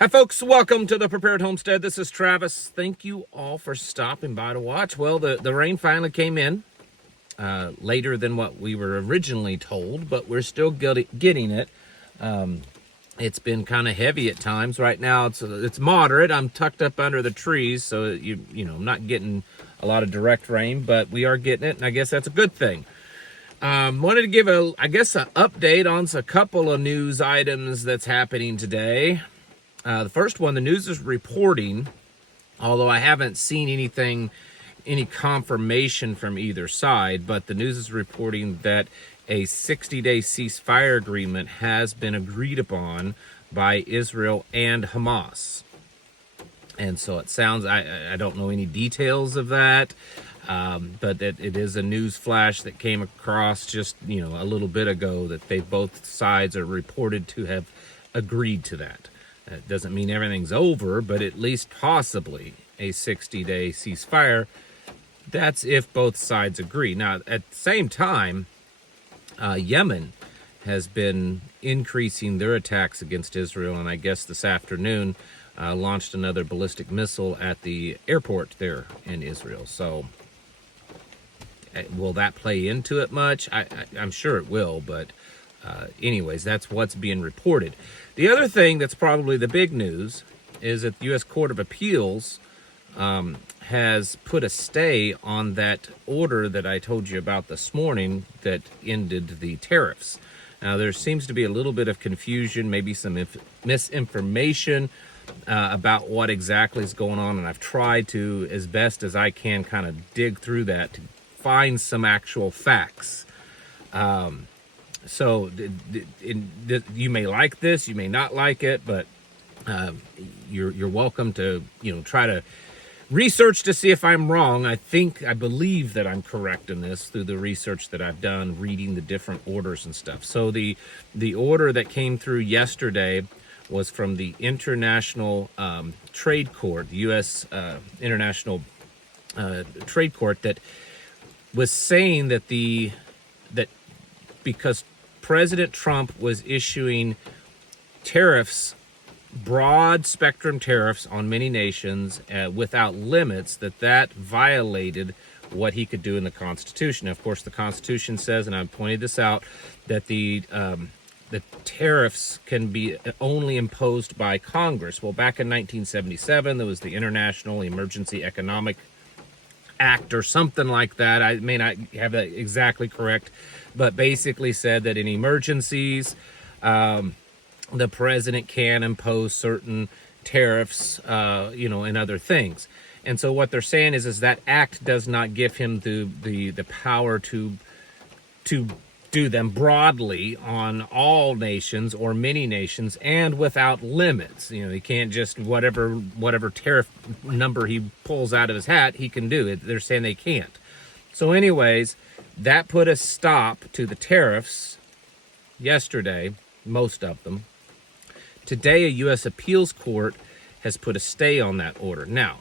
Hi folks, welcome to the Prepared Homestead. This is Travis. Thank you all for stopping by to watch. Well, the rain finally came in later than what we were originally told, but we're still getting it. It's been kind of heavy at times. Right now it's moderate. I'm tucked up under the trees, so you know I'm not getting a lot of direct rain, but we are getting it, and I guess that's a good thing. Wanted to give an update on a couple of news items that's happening today. The first one, the news is reporting, although I haven't seen any confirmation from either side, but the news is reporting that a 60-day ceasefire agreement has been agreed upon by Israel and Hamas. And so it sounds, I don't know any details of that, but it is a news flash that came across just, a little bit ago that both sides are reported to have agreed to that. That doesn't mean everything's over, but at least possibly a 60-day ceasefire. That's if both sides agree. Now, at the same time, Yemen has been increasing their attacks against Israel, and I guess this afternoon launched another ballistic missile at the airport there in Israel. So will that play into it much? I'm sure it will, but anyways, that's what's being reported. The other thing that's probably the big news is that the U.S. Court of Appeals has put a stay on that order that I told you about this morning that ended the tariffs. Now, there seems to be a little bit of confusion, maybe some misinformation about what exactly is going on, and I've tried to, as best as I can, kind of dig through that to find some actual facts. So you may like this, you may not like it, but you're welcome to try to research to see if I'm wrong. I believe that I'm correct in this through the research that I've done, reading the different orders and stuff. So the order that came through yesterday was from the International Trade Court, the U.S. International Trade Court, that was saying that because President Trump was issuing tariffs, broad spectrum tariffs on many nations without limits, that violated what he could do in the Constitution. Of course, the Constitution says, and I've pointed this out, that the tariffs can be only imposed by Congress. Well, back in 1977, there was the International Emergency Economic Act or something like that. I may not have that exactly correct, but basically said that in emergencies, the president can impose certain tariffs, and other things. And so what they're saying is that act does not give him the power to do them broadly on all nations or many nations and without limits. He can't just whatever tariff number he pulls out of his hat, he can do it. They're saying they can't. So anyways, that put a stop to the tariffs yesterday, most of them. Today, a U.S. appeals court has put a stay on that order. Now,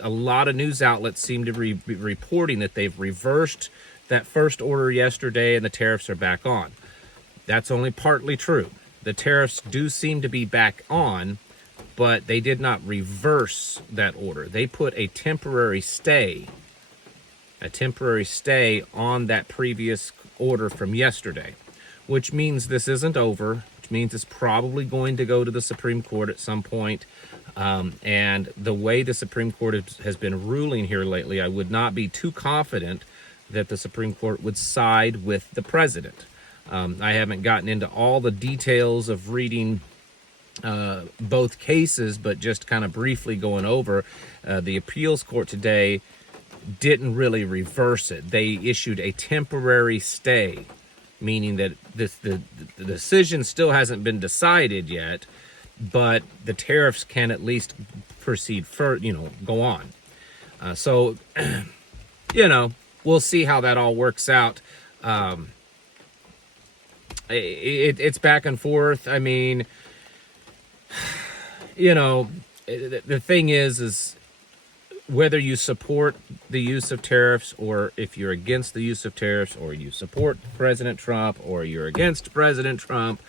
a lot of news outlets seem to be reporting that they've reversed that first order yesterday and the tariffs are back on. That's only partly true. The tariffs do seem to be back on, but they did not reverse that order. They put a temporary stay on that previous order from yesterday, which means this isn't over, which means it's probably going to go to the Supreme Court at some point. And the way the Supreme Court has been ruling here lately, I would not be too confident that the Supreme Court would side with the president. I haven't gotten into all the details of reading both cases, but just kind of briefly going over, the appeals court today didn't really reverse it. They issued a temporary stay, meaning that the decision still hasn't been decided yet, but the tariffs can at least proceed go on. So, we'll see how that all works out. It's back and forth. I mean, the thing is whether you support the use of tariffs or if you're against the use of tariffs or you support President Trump or you're against President Trump,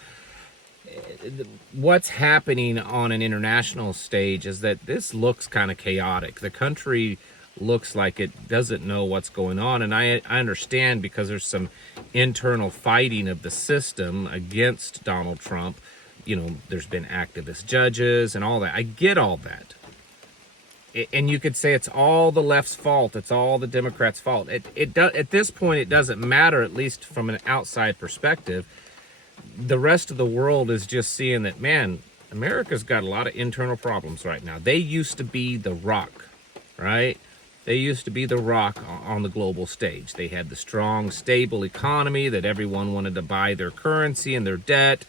what's happening on an international stage is that this looks kind of chaotic. The country looks like it doesn't know what's going on, and I understand, because there's some internal fighting of the system against Donald Trump. There's been activist judges and all that. I get all that. And you could say it's all the left's fault. It's all the Democrats' fault. At this point, it doesn't matter, at least from an outside perspective. The rest of the world is just seeing that, man, America's got a lot of internal problems right now. They used to be the rock, right? They used to be the rock on the global stage. They had the strong, stable economy that everyone wanted to buy their currency and their debt.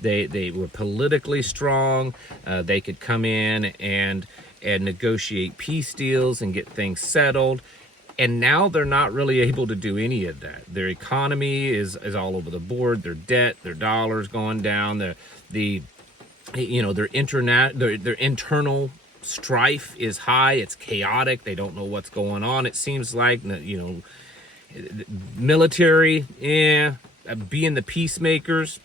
They were politically strong. They could come in and negotiate peace deals and get things settled. And now they're not really able to do any of that. Their economy is all over the board. Their debt, their dollars going down. Their internal strife is high. It's chaotic. They don't know what's going on. It seems like, military, being the peacemakers,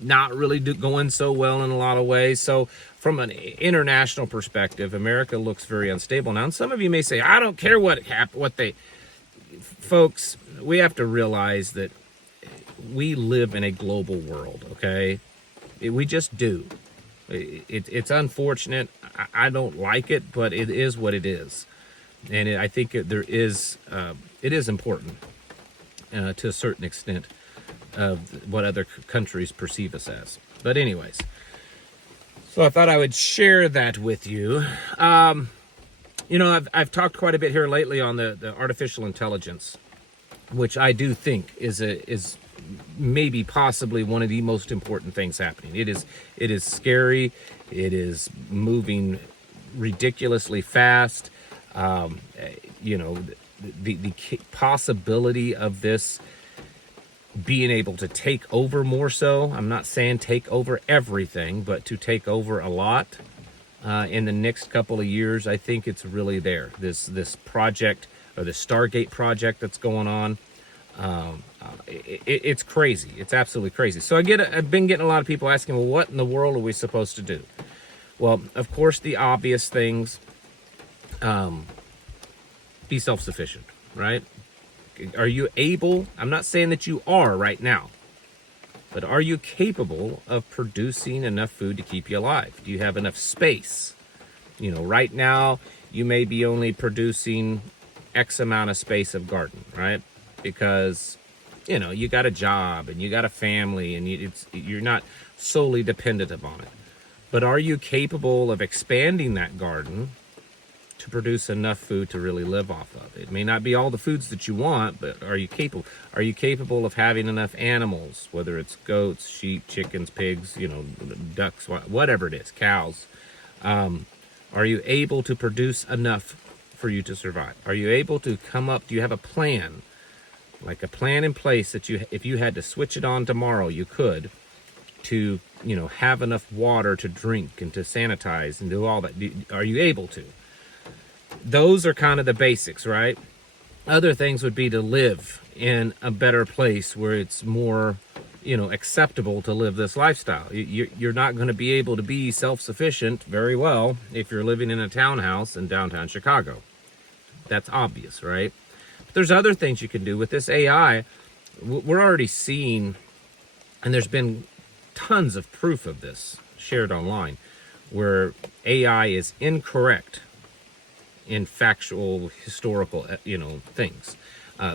not really going so well in a lot of ways. So from an international perspective, America looks very unstable now. And some of you may say, I don't care what happened, folks, we have to realize that we live in a global world, okay? We just do. It's unfortunate. I don't like it, but it is what it is. And I think it is important to a certain extent of what other countries perceive us as. But anyways, so I thought I would share that with you. I've talked quite a bit here lately on the artificial intelligence, which I do think is maybe possibly one of the most important things happening. It is scary. It is moving ridiculously fast. The possibility of this being able to take over more so. I'm not saying take over everything, but to take over a lot in the next couple of years, I think it's really there. This project, or the Stargate project that's going on, it's crazy. It's absolutely crazy. So I've been getting a lot of people asking, well, what in the world are we supposed to do? Well, of course, the obvious things, be self-sufficient, right? Are you able, I'm not saying that you are right now, but are you capable of producing enough food to keep you alive? Do you have enough space? Right now, you may be only producing X amount of space of garden, right? Because, you got a job and you got a family and you're not solely dependent upon it. But are you capable of expanding that garden to produce enough food to really live off of? It may not be all the foods that you want, but are you capable? Are you capable of having enough animals, whether it's goats, sheep, chickens, pigs, ducks, whatever it is, cows? Are you able to produce enough for you to survive? Are you able to come up? Do you have a plan, like a plan in place that if you had to switch it on tomorrow, you could, to have enough water to drink and to sanitize and do all that? Are you able to? Those are kind of the basics, right? Other things would be to live in a better place where it's more, acceptable to live this lifestyle. You're not going to be able to be self-sufficient very well if you're living in a townhouse in downtown Chicago. That's obvious, right? But there's other things you can do with this AI. We're already seeing, and there's been tons of proof of this shared online, where AI is incorrect in factual, historical, things.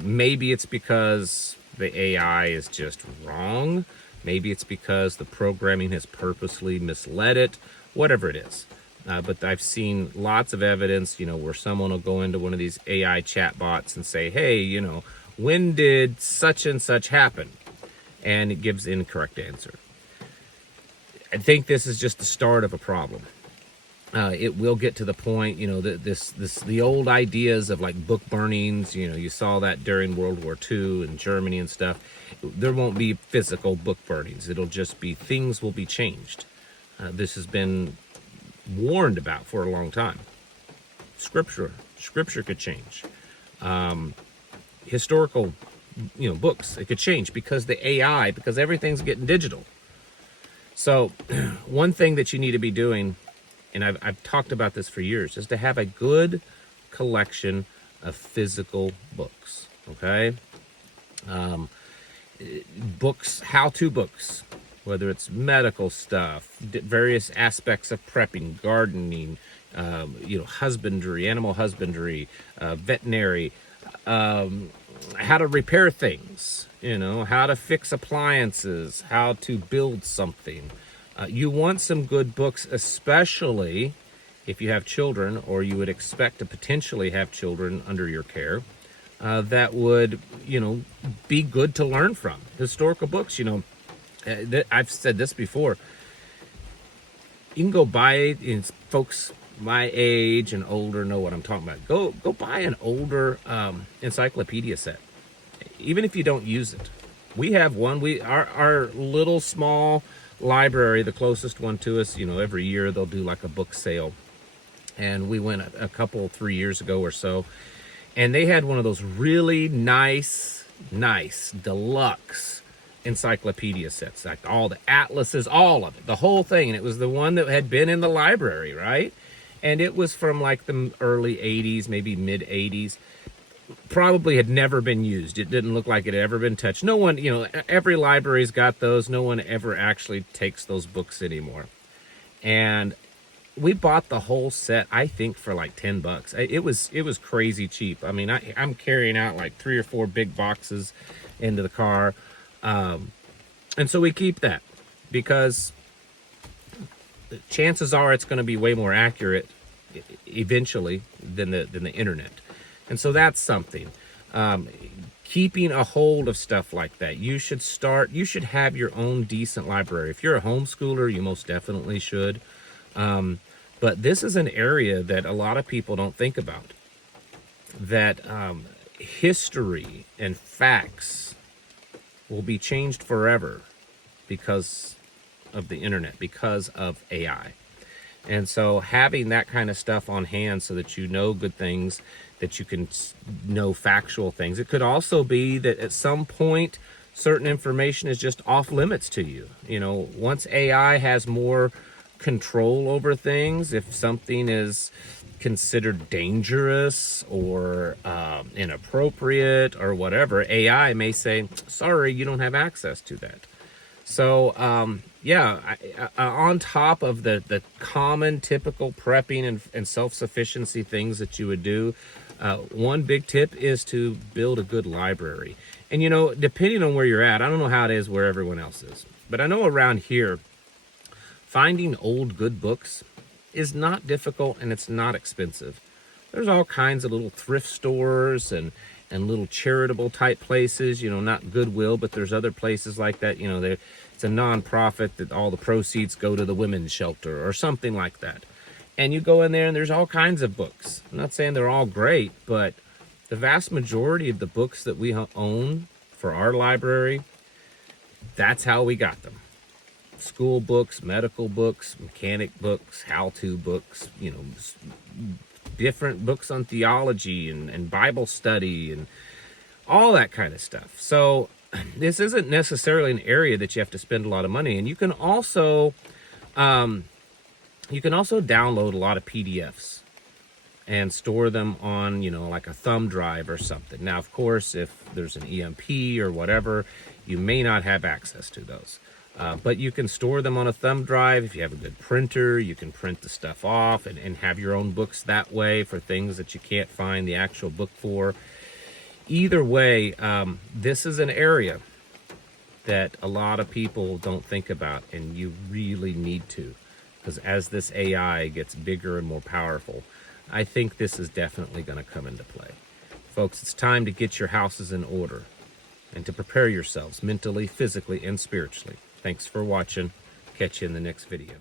Maybe it's because the AI is just wrong. Maybe it's because the programming has purposely misled it. Whatever it is. But I've seen lots of evidence, where someone will go into one of these AI chatbots and say, hey, when did such and such happen? And it gives the incorrect answer. I think this is just the start of a problem. It will get to the point, the old ideas of like book burnings, you saw that during World War II in Germany and stuff. There won't be physical book burnings. It'll just be things will be changed. This has been warned about for a long time. Scripture could change. Historical, books, it could change because the AI, because everything's getting digital. So one thing that you need to be doing, and I've talked about this for years, is to have a good collection of physical books, okay? Books, how-to books, whether it's medical stuff, various aspects of prepping, gardening, husbandry, animal husbandry, veterinary, how to repair things, how to fix appliances, how to build something. You want some good books, especially if you have children, or you would expect to potentially have children under your care, that would, be good to learn from. Historical books, I've said this before. You can go buy it, and folks my age and older know what I'm talking about. Go buy an older encyclopedia set, even if you don't use it. We have one. Our little small library, the closest one to us, every year they'll do like a book sale, and we went a couple 3 years ago or so, and they had one of those really nice deluxe encyclopedia sets, like all the atlases, all of it, the whole thing. And it was the one that had been in the library, right? And it was from like the early 80s, maybe mid 80s. Probably had never been used. It didn't look like it had ever been touched. No one, every library's got those. No one ever actually takes those books anymore. And we bought the whole set, I think, for like $10. It was crazy cheap. I mean, I'm carrying out like 3 or 4 big boxes into the car. And so we keep that because chances are it's going to be way more accurate eventually than the internet. And so that's something. Keeping a hold of stuff like that. You should have your own decent library. If you're a homeschooler, you most definitely should. But this is an area that a lot of people don't think about. That history and facts will be changed forever because of the internet, because of AI. And so having that kind of stuff on hand so that you know good things, that you can know factual things. It could also be that at some point certain information is just off limits to you. Once AI has more control over things, if something is considered dangerous or inappropriate or whatever, AI may say, sorry, you don't have access to that. So, on top of the common, typical prepping and self-sufficiency things that you would do, one big tip is to build a good library. And, depending on where you're at, I don't know how it is where everyone else is, but I know around here, finding old good books is not difficult and it's not expensive. There's all kinds of little thrift stores and little charitable type places, not Goodwill, but there's other places like that. It's a nonprofit that all the proceeds go to the women's shelter or something like that. And you go in there and there's all kinds of books. I'm not saying they're all great, but the vast majority of the books that we own for our library, that's how we got them. School books, medical books, mechanic books, how-to books, different books on theology and Bible study and all that kind of stuff. So this isn't necessarily an area that you have to spend a lot of money. And you can also download a lot of PDFs and store them on, like a thumb drive or something. Now, of course, if there's an EMP or whatever, you may not have access to those. But you can store them on a thumb drive. If you have a good printer, you can print the stuff off and have your own books that way for things that you can't find the actual book for. Either way, this is an area that a lot of people don't think about, and you really need to, because as this AI gets bigger and more powerful, I think this is definitely going to come into play. Folks, it's time to get your houses in order and to prepare yourselves mentally, physically, and spiritually. Thanks for watching. Catch you in the next video.